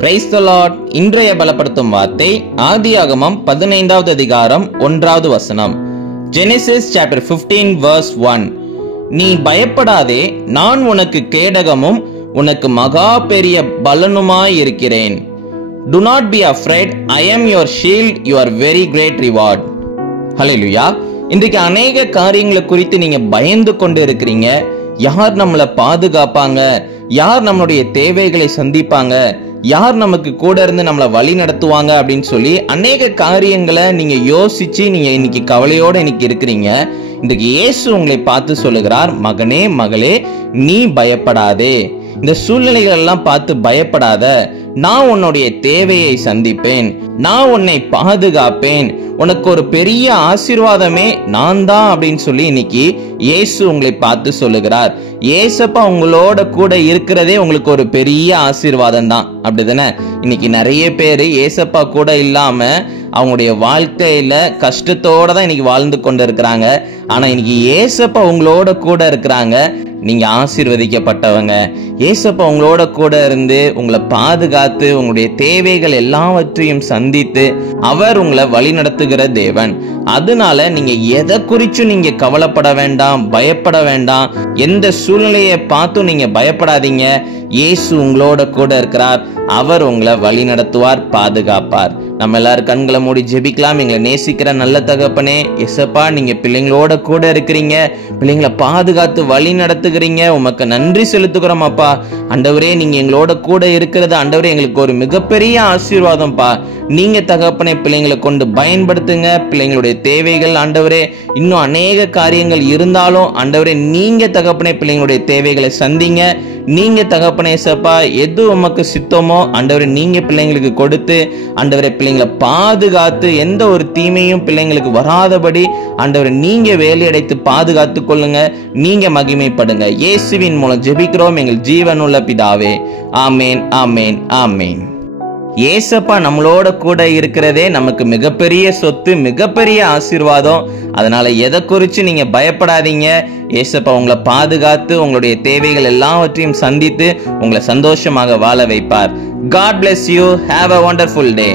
Praise the Lord. இன்றைய பலப்படுத்தும் வார்த்தை ஆதியாகமம் 15வது அதிகாரம் 1வது வசனம். Genesis chapter 15 verse 1. நீ பயப்படாதே, நான் உனக்கு கேடகமும் உனக்கு மகா பெரிய பலனுமாய் இருக்கிறேன். Do not be afraid, I am your shield, your very great reward. ஹல்லேலூயா. இன்றைக்கு அநேக காரியங்களை குறித்து நீங்க பயந்து கொண்டு இருக்கிறீங்க. யார் நம்மளை பாதுகாப்பாங்க, யார் நம்மளுடைய தேவைகளை சந்திப்பாங்க, யார் நமக்கு கூட இருந்து நம்மளை வழி நடத்துவாங்க அப்படின்னு சொல்லி அநேக காரியங்களை நீங்க யோசிச்சு நீங்க இன்னைக்கு கவலையோட இன்னைக்கு இருக்கிறீங்க. இன்றைக்கு இயேசு உங்களை பார்த்து சொல்லுகிறார், மகனே மகளே, நீ பயப்படாதே. இந்த சூழ்நிலைகள் எல்லாம் பார்த்து பயப்படாத. நான் உன்னுடைய தேவையை சந்திப்பேன், நான் உன்னை பாதுகாப்பேன், உனக்கு ஒரு பெரிய ஆசீர்வாதமே நான் தான் அப்படின்னு சொல்லி இன்னைக்கு இயேசு உங்களை பார்த்து சொல்லுகிறார். ஏசப்பா உங்களோட கூட இருக்கிறதே உங்களுக்கு ஒரு பெரிய ஆசீர்வாதம் தான், அப்படிதானே? இன்னைக்கு நிறைய பேர் ஏசப்பா கூட இல்லாம அவங்களுடைய வாழ்க்கையில கஷ்டத்தோட தான் இன்னைக்கு வாழ்ந்து கொண்டு இருக்கிறாங்க. ஆனா இன்னைக்கு ஏசப்பா உங்களோட கூட இருக்கிறாங்க. நீங்க ஆசீர்வதிக்கப்பட்டவங்க. ஏசப்பா உங்களோட கூட இருந்து உங்களை பாதுகாத்து உங்களுடைய தேவைகள் எல்லாவற்றையும் சந்தித்து அவர் உங்களை வழி நடத்துகிற தேவன். அதனால நீங்க எதை குறிச்சும் நீங்க கவலைப்பட வேண்டாம், பயப்பட வேண்டாம். எந்த சூழ்நிலையை பார்த்தும் நீங்க பயப்படாதீங்க. இயேசு உங்களோட கூட இருக்கிறார். அவர் உங்களை வழி நடத்துவார், பாதுகாப்பார். நம்ம எல்லாரும் கண்களை மூடி ஜெபிக்கலாம். எங்களை நேசிக்கிற நல்ல தகப்பனே, எசப்பா, நீங்க பிள்ளைங்களோட கூட இருக்கிறீங்க, பிள்ளைங்களை பாதுகாத்து வழி நடத்துகிறீங்க. உமக்கு நன்றி செலுத்துகிறோம் அப்பா. ஆண்டவரே, நீங்க எங்களோட கூட இருக்கிறது ஆண்டவரே எங்களுக்கு ஒரு மிகப்பெரிய ஆசீர்வாதம்ப்பா. நீங்க தகப்பனே பிள்ளைங்களை கொண்டு பயன்படுத்துங்க. பிள்ளைங்களுடைய தேவைகள் ஆண்டவரே இன்னும் அநேக காரியங்கள் இருந்தாலும் ஆண்டவரே நீங்க தகப்பனே பிள்ளைங்களுடைய தேவைகளை சந்திங்க. நீங்க தகப்பனே சப்பா எது உமக்கு சித்தமோ ஆண்டவரே நீங்க பிள்ளைங்களுக்கு கொடுத்து ஆண்டவரே பிள்ளைங்களை பாதுகாத்து எந்த ஒரு தீமையும் பிள்ளைங்களுக்கு வராதபடி ஆண்டவரே நீங்க வேலையடைத்து பாதுகாத்து கொள்ளுங்க. நீங்க மகிமைப்படுங்க. இயேசுவின் மூலம் ஜெபிக்கிறோம் எங்கள் ஜீவனுள்ள பிதாவே. ஆமேன், ஆமேன், ஆமேன். ஏசப்பா நம்மளோட கூட இருக்கிறதே நமக்கு மிகப்பெரிய சொத்து, மிகப்பெரிய ஆசீர்வாதம். அதனால எதை குறித்து நீங்க பயப்படாதீங்க. ஏசப்பா உங்களை பாதுகாத்து உங்களுடைய தேவைகள் எல்லாவற்றையும் சந்தித்து உங்களை சந்தோஷமாக வாழ வைப்பார். God bless you. Have a wonderful day.